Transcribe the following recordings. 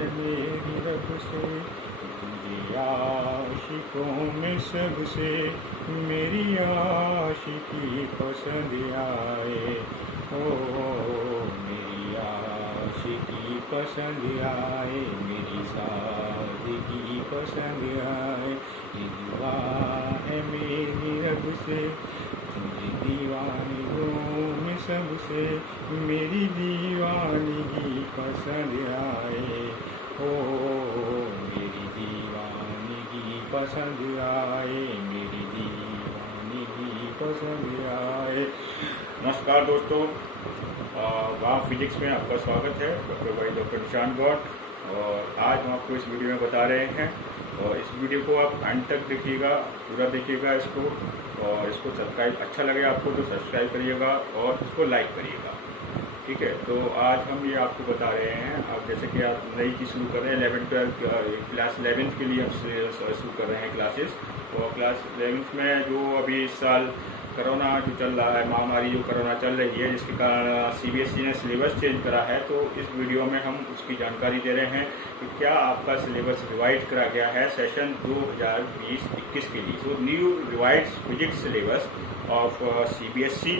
है मेरी रब से, मेरी आशिकों में सबसे मेरी आशिकी पसंद आए। ओ मेरी आशिकी पसंद आए, मेरी सादगी पसंद आए। ये दुआ है मेरी रब से, तुझे दीवानों में सबसे मेरी दीवानगी पसंद आए। ओ मेरी दीवानगी पसंद आए, मेरी दीवानगी पसंद आए। नमस्कार दोस्तों, वाव फिजिक्स में आपका स्वागत है। डॉक्टर निशान गौड़। और आज हम आपको इस वीडियो में बता रहे हैं, और इस वीडियो को आप अंत तक देखिएगा, पूरा देखिएगा इसको, और इसको सब्सक्राइब अच्छा लगे आपको तो सब्सक्राइब करिएगा और इसको लाइक करिएगा, ठीक है। तो आज हम ये आपको बता रहे हैं, अब जैसे कि आप नई चीज़ शुरू कर रहे हैं 11th क्लास 11th के लिए हम शुरू कर रहे हैं क्लासेस। तो क्लास 11th में जो अभी इस साल कोरोना जो चल रहा है, महामारी जो कोरोना चल रही है, जिसके कारण सीबीएसई ने सिलेबस चेंज करा है, तो इस वीडियो में हम उसकी जानकारी दे रहे हैं कि क्या आपका सिलेबस रिवाइज करा गया है सेशन 2020-21 के लिए। So new revise physics syllabus of CBSE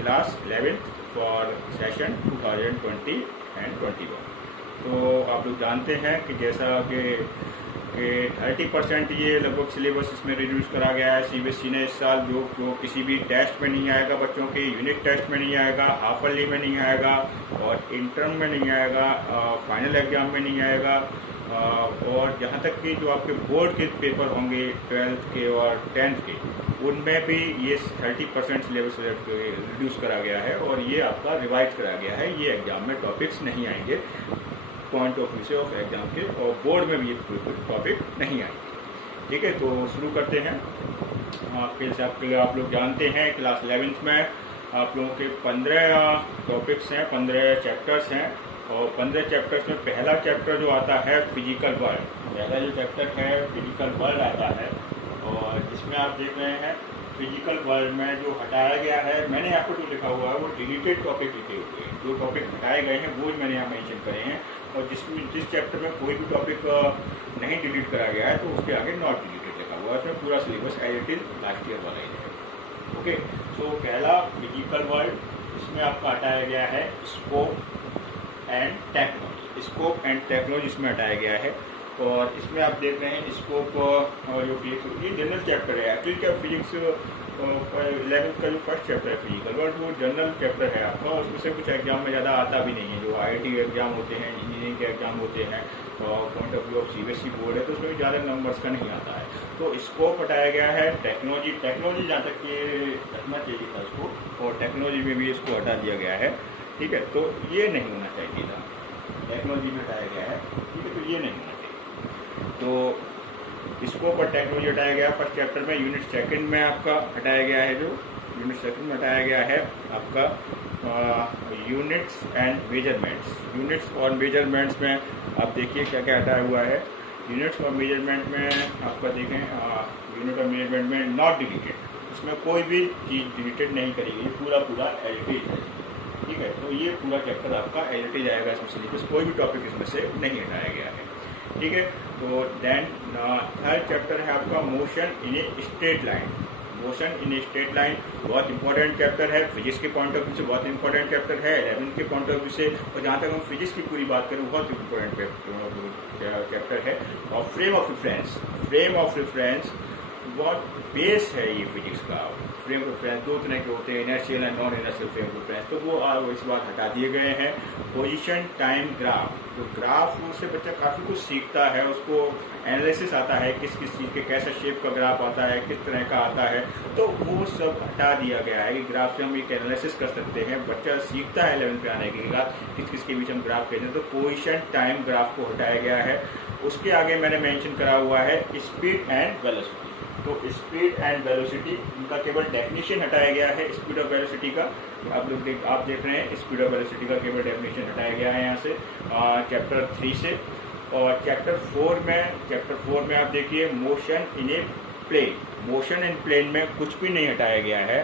class 11th for session 2020 and 21। तो आप लोग जानते हैं कि जैसा कि 30% ये लगभग सिलेबस इसमें रिड्यूस करा गया है सीबीएसई ने इस साल, जो किसी भी टेस्ट में नहीं आएगा, बच्चों के यूनिट टेस्ट में नहीं आएगा, हाफ ईयरली में नहीं आएगा, और इंटर्म में नहीं आएगा, फाइनल एग्जाम में नहीं आएगा, और जहाँ तक कि जो आपके बोर्ड के पेपर होंगे 12th के और 10th के, उनमें भी ये 30% सिलेबस रिड्यूस करा गया है, और ये आपका रिवाइज करा गया है। ये एग्जाम में टॉपिक्स नहीं आएंगे पॉइंट ऑफ व्यू से ऑफ एग्जाम के, और बोर्ड में भी ये टॉपिक नहीं आएंगे, ठीक है। तो शुरू करते हैं। आपके हिसाब से आप लोग जानते हैं क्लास 11th में आप लोगों के 15 टॉपिक्स हैं, 15 चैप्टर्स हैं, और 15 चैप्टर्स में पहला चैप्टर जो आता है फिजिकल वर्ल्ड, पहला जो चैप्टर है फिजिकल वर्ल्ड आता है। और इसमें आप देख रहे हैं फिजिकल वर्ल्ड में जो हटाया गया है, मैंने यहाँ पर जो लिखा हुआ है वो डिलीटेड टॉपिक लिखे हुए हैं। जो टॉपिक हटाए गए हैं वो मैंने यहाँ मेंशन करे हैं, और जिस चैप्टर में कोई भी टॉपिक नहीं डिलीट करा गया है तो उसके आगे नॉट डिलीटेड लिखा हुआ है। इसमें पूरा syllabus as it is last year वाला ही है। ओके, तो पहला फिजिकल वर्ल्ड, इसमें आपका हटाया गया है scope and technology. Scope and technology इसमें हटाया गया है, और इसमें आप देख रहे हैं स्कोप और जो फिजिक्स, ये जनरल चैप्टर है एक्चुअली। क्या फिजिक्स 11th का जो फर्स्ट चैप्टर है फिजिकल वर्ल्ड, वो जनरल चैप्टर है आपका, उसमें से कुछ एग्जाम में ज़्यादा आता भी नहीं है। जो IIT एग्जाम होते हैं, इंजीनियरिंग के एग्जाम होते हैं, और point of view of CBSE board है, तो उसमें ज़्यादा नंबर्स का नहीं आता है। तो स्कोप हटाया गया है। टेक्नोलॉजी जहाँ तक कि रखना चाहिए था उसको, और टेक्नोलॉजी में भी इसको हटा दिया गया है, ठीक है। तो ये नहीं होना चाहिए था, टेक्नोलॉजी में हटाया गया है, ठीक है, तो ये नहीं होना चाहिए। तो स्कोप और टेक्नोलॉजी हटाया गया फर्स्ट चैप्टर में। यूनिट सेकंड में आपका हटाया गया है, जो यूनिट सेकंड में हटाया गया है आपका यूनिट्स एंड मेजरमेंट्स। यूनिट्स और मेजरमेंट्स में आप देखिए क्या क्या हटाया हुआ है। यूनिट्स और मेजरमेंट में आपका देखें, यूनिट और मेजरमेंट में नॉट डिलीटेड, इसमें कोई भी चीज़ डिलीटेड नहीं करेगी, पूरा एज इट इज है, ठीक है। तो ये पूरा चैप्टर आपका एज इट इज आएगा इसमें, सिलेबस कोई भी टॉपिक इसमें से नहीं हटाया गया है, ठीक है। तो देन थर्ड चैप्टर है आपका motion in a straight line. Motion in a straight line बहुत इंपॉर्टेंट चैप्टर है, फिजिक्स के पॉइंट ऑफ व्यू से बहुत इंपॉर्टेंट चैप्टर है, 11th के पॉइंट ऑफ व्यू से, और जहाँ तक हम फिजिक्स की पूरी बात करें बहुत इंपॉर्टेंट चैप्टर है। और फ्रेम ऑफ रेफरेंस बहुत बेस है ये फिजिक्स का। फ्रेम ऑफ रेफरेंस दो तरह के होते हैं, inertial and non inertial frame of reference, तो वो इस बार हटा दिए गए हैं। पोजीशन टाइम ग्राफ, तो ग्राफ से बच्चा काफ़ी कुछ सीखता है, उसको एनालिसिस आता है, किस किस चीज़ के कैसा शेप का ग्राफ आता है, किस तरह का आता है, तो वो सब हटा दिया गया है कि ग्राफ से हम एक एनालिसिस कर सकते हैं। बच्चा सीखता है 11th पे आने के बाद किस किस के बीच हम ग्राफ कहते हैं, तो पोजीशन टाइम ग्राफ को हटाया गया है। उसके आगे मैंने मेंशन करा हुआ है स्पीड एंड वेलोसिटी। तो स्पीड एंड वेलोसिटी, इनका केवल डेफिनेशन हटाया गया है स्पीड और वेलोसिटी का। आप देख रहे हैं स्पीड और वेलोसिटी का केवल डेफिनेशन हटाया गया है यहाँ से चैप्टर 3 से। और चैप्टर 4 में आप देखिए motion in a plane. Motion in plane में कुछ भी नहीं हटाया गया है,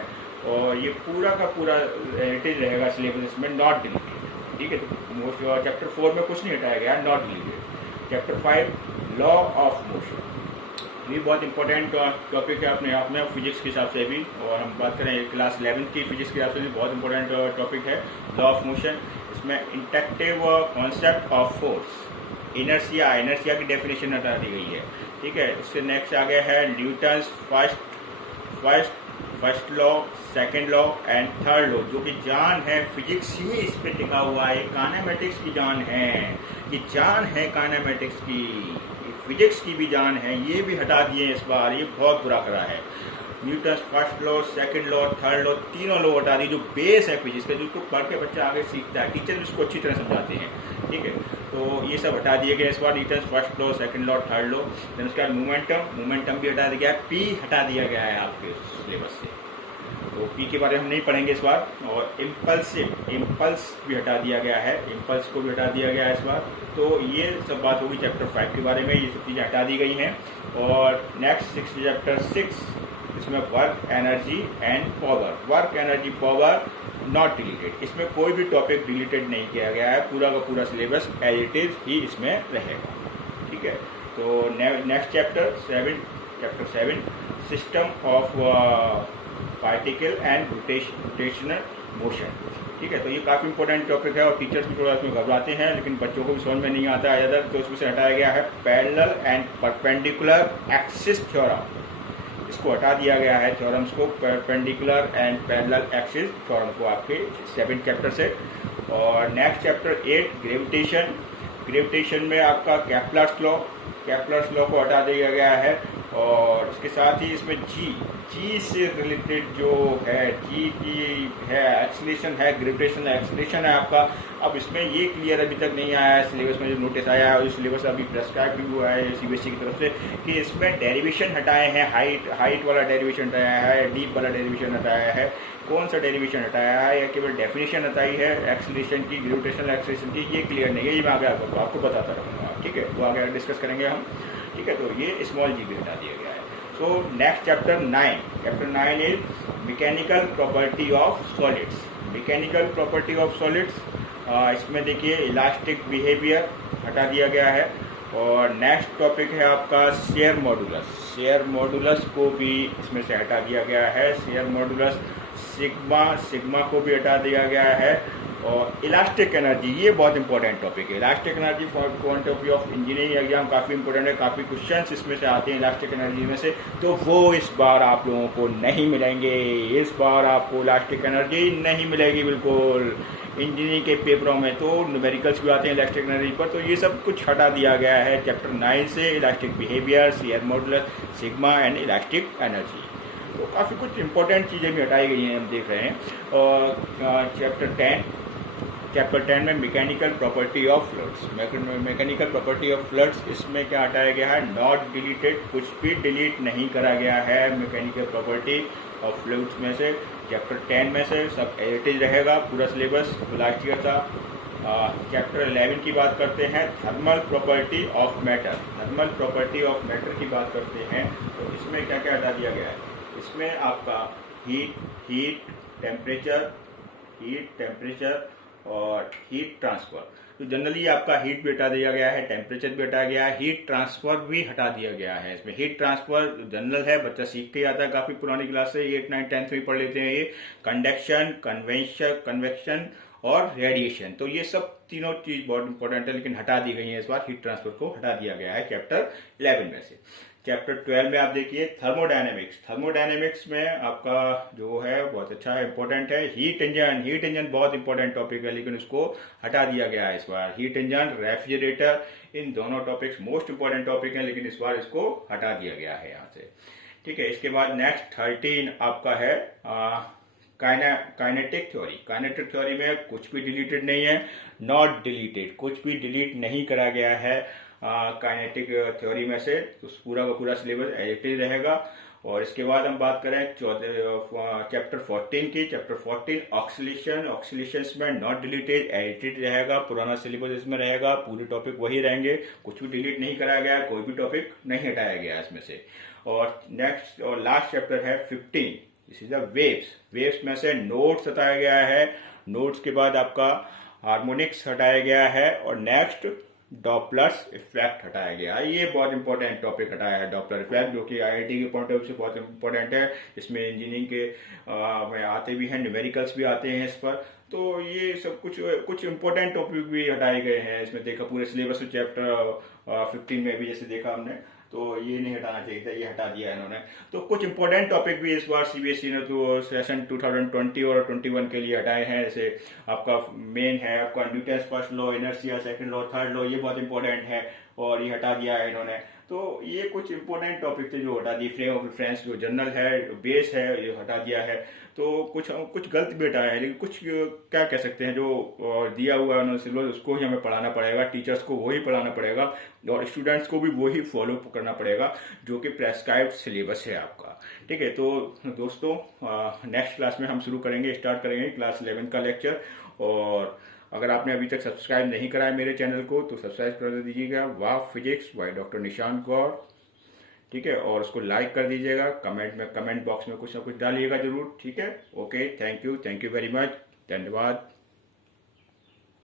और ये पूरा का पूरा इट इज रहेगा सिलेबस में, नॉट डिलीटेड, ठीक है, तो चैप्टर 4 में कुछ नहीं हटाया गया, not deleted. Chapter 5 law of motion, ये बहुत इंपॉर्टेंट टॉपिक है अपने आप में फिजिक्स के हिसाब से भी, और हम बात करें क्लास 11th की फिजिक्स के हिसाब से भी बहुत इंपॉर्टेंट टॉपिक है लॉ ऑफ मोशन। इसमें inductive concept of force, inertia की डेफिनेशन हटा दी गई है। ठीक है, उससे नेक्स्ट आ गया है Newton's first law, second law and third law, जो कि जान है फिजिक्स ही इस पे टिका हुआ है, काइनेमेटिक्स की जान है, ये जान है काइनेमेटिक्स की, फिजिक्स की भी जान है, ये भी हटा दिए इस बार, ये बहुत बुरा करा है। Newton's first law, second law, third law, तीनों लॉ हटा दिए, जो बेस है फिजिक्स का, जिसको पढ़ के बच्चा आगे सीखता है, टीचर इसको अच्छी तरह समझाते हैं। ठीक है, तो ये सब हटा दिए गए इस बार, Newton's first law, second law, third law. Then उसके बाद मोमेंटम भी हटा दिया गया है, पी हटा दिया गया है आपके सिलेबस से, तो पी के बारे में हम नहीं पढ़ेंगे इस बार। और इम्पल्स भी हटा दिया गया है, इम्पल्स को भी हटा दिया गया है इस बार। तो ये सब बात होगी चैप्टर 5 के बारे में, ये सब चीज़ें हटा दी गई हैं। और नेक्स्ट चैप्टर 6, इसमें work energy and power not deleted, इसमें कोई भी टॉपिक डिलीटेड नहीं किया गया है, पूरा का पूरा सिलेबस एज इट इज ही इसमें रहेगा। ठीक है, तो next chapter 7 system of particle and rotational motion. ठीक है, तो ये काफ़ी इंपॉर्टेंट टॉपिक है और टीचर्स भी थोड़ा इसमें घबराते हैं, लेकिन बच्चों को भी समझ में नहीं आता है ज़्यादा, तो इसमें से हटाया गया है parallel and perpendicular axis theorem, इसको हटा दिया गया है थ्योरम्स को, perpendicular and parallel axis theorem को आपके 7 चैप्टर से। और नेक्स्ट चैप्टर 8 ग्रेविटेशन में आपका केप्लर्स लॉ को हटा दिया गया है। और उसके साथ ही इसमें जी से रिलेटेड जो है, जी की है एक्सीलरेशन है, ग्रेविटेशनल एक्सीलरेशन है आपका। अब इसमें ये क्लियर अभी तक नहीं आया है सिलेबस में, जो नोटिस आया है, सिलेबस अभी प्रेस्क्राइब भी हुआ है सीबीएसई की तरफ से, कि इसमें डेरिवेशन हटाए हैं, हाइट वाला डेरिवेशन हटाया है, डीप वाला डेरिवेशन हटाया है। कौन सा डेरिवेशन हटाया है या केवल डेफिनेशन हटाई है एक्सीलरेशन की, ग्रेविटेशनल एक्सीलरेशन की, ये क्लियर नहीं है, ये मैं आगे आपको बताता रहूँगा। ठीक है, तो आगे डिस्कस करेंगे हम। ठीक है, तो ये स्मॉल जी भी हटा दिया गया है। So next chapter 9 is mechanical property of solids. इसमें देखिए इलास्टिक बिहेवियर हटा दिया गया है। और नेक्स्ट टॉपिक है आपका शेयर मॉडुलस को भी इसमें से हटा दिया गया है, शेयर मॉडुलस, सिग्मा को भी हटा दिया गया है। और इलास्टिक एनर्जी, ये बहुत इंपॉर्टेंट टॉपिक है, elastic energy for point of view of engineering exam काफ़ी इंपॉर्टेंट है, काफ़ी क्वेश्चंस इसमें से आते हैं इलास्टिक एनर्जी में से, तो वो इस बार आप लोगों को नहीं मिलेंगे, इस बार आपको इलास्टिक एनर्जी नहीं मिलेगी बिल्कुल। इंजीनियरिंग के पेपरों में तो न्यूमेरिकल्स भी आते हैं इलास्टिक एनर्जी पर, तो ये सब कुछ हटा दिया गया है चैप्टर 9 से, elastic behaviour, share modulus, sigma and elastic energy. तो काफ़ी कुछ इंपॉर्टेंट चीज़ें भी हटाई गई हैं, हम देख रहे हैं। और चैप्टर 10 में मैकेनिकल प्रॉपर्टी ऑफ फ्लड्स, इसमें क्या हटाया गया है, नॉट डिलीटेड, कुछ भी डिलीट नहीं करा गया है मैकेनिकल प्रॉपर्टी ऑफ फ्लूइड्स में से। चैप्टर 10 में से सब एज रहेगा पूरा सिलेबस, लास्ट ईयर था। चैप्टर 11 की बात करते हैं, थर्मल प्रॉपर्टी ऑफ मैटर की बात करते हैं। तो इसमें क्या क्या हटा दिया गया है, इसमें आपका हीट टेम्परेचर और हीट ट्रांसफर। तो जनरली आपका हीट भी हटा दिया गया है, टेम्परेचर भी हटा गया है, हीट ट्रांसफर भी हटा दिया गया है। इसमें हीट ट्रांसफर जनरल है, बच्चा सीख के आता है, काफी पुरानी क्लास से 8, 9, 10th में पढ़ लेते हैं ये। कंडक्शन, कन्वेक्शन और रेडिएशन, तो ये सब तीनों चीज बहुत इंपॉर्टेंट है, लेकिन हटा दी गई है इस बार, हीट ट्रांसफर को हटा दिया गया है चैप्टर 11 में से। चैप्टर 12 में आप देखिए थर्मोडायनेमिक्स में आपका जो है बहुत अच्छा है, इंपॉर्टेंट है। हीट इंजन बहुत इंपॉर्टेंट टॉपिक है, लेकिन उसको हटा दिया गया है इस बार। हीट इंजन, रेफ्रिजरेटर, इन दोनों टॉपिक्स मोस्ट इंपॉर्टेंट टॉपिक हैं, लेकिन इस बार इसको हटा दिया गया है यहाँ से। ठीक है, इसके बाद नेक्स्ट 13 आपका है काइनेटिक थ्योरी में कुछ भी डिलीटेड नहीं है, नॉट डिलीटेड, कुछ भी डिलीट नहीं करा गया है काइनेटिक थ्योरी में से, तो पूरा का पूरा सिलेबस एज इट इज रहेगा। और इसके बाद हम बात करें चैप्टर 14 की। चैप्टर 14 ऑक्सीलेशन में not deleted, as it is रहेगा, पुराना सिलेबस इसमें रहेगा, पूरे टॉपिक वही रहेंगे, कुछ भी डिलीट नहीं कराया गया, कोई भी टॉपिक नहीं हटाया गया इसमें से। और नेक्स्ट और लास्ट चैप्टर है 15, दिस इज द वेव्स में से नोट्स हटाया गया है। नोट्स के बाद आपका हार्मोनिक्स हटाया गया है और नेक्स्ट डॉपलर्स इफेक्ट हटाया गया है। ये बहुत इंपॉर्टेंट टॉपिक हटाया है डॉपलर इफेक्ट, जो कि आईआईटी के पॉइंट ऑफ व्यू से बहुत इंपॉर्टेंट है। इसमें इंजीनियरिंग के में आते भी हैं, न्यूमेरिकल्स भी आते हैं इस पर। तो ये सब कुछ इंपॉर्टेंट टॉपिक भी हटाए गए हैं इसमें। देखा पूरे सिलेबस चैप्टर 15 में भी जैसे देखा हमने, तो ये नहीं हटाना चाहिए था, ये हटा दिया है इन्होंने। तो कुछ इंपॉर्टेंट टॉपिक भी इस बार सीबीएसई ने तो सेशन 2020 और 21 के लिए हटाए हैं। जैसे आपका मेन है आपका Newton's first law, inertia second law, third law, ये बहुत इंपॉर्टेंट है और ये हटा दिया है इन्होंने। तो ये कुछ इंपॉर्टेंट टॉपिक थे जो हटा दिए। फ्रेम ऑफ रेफरेंस जो जनरल है, बेस है, ये हटा दिया है। तो कुछ गलत भी हटाया है, लेकिन कुछ क्या कह सकते हैं, जो दिया हुआ है उन्होंने सिलेबस उसको ही हमें पढ़ाना पड़ेगा, टीचर्स को वही पढ़ाना पड़ेगा और स्टूडेंट्स को भी वही फॉलो करना पड़ेगा जो कि प्रेस्क्राइब्ड सिलेबस है आपका। ठीक है, तो दोस्तों नेक्स्ट क्लास में हम स्टार्ट करेंगे क्लास 11 का लेक्चर। और अगर आपने अभी तक सब्सक्राइब नहीं करा है मेरे चैनल को तो सब्सक्राइब कर दीजिएगा, वाह फिजिक्स बाय डॉक्टर निशांत गौर। ठीक है, और उसको लाइक कर दीजिएगा, कमेंट बॉक्स में कुछ ना कुछ डालिएगा जरूर। ठीक है, okay, thank you very much, धन्यवाद।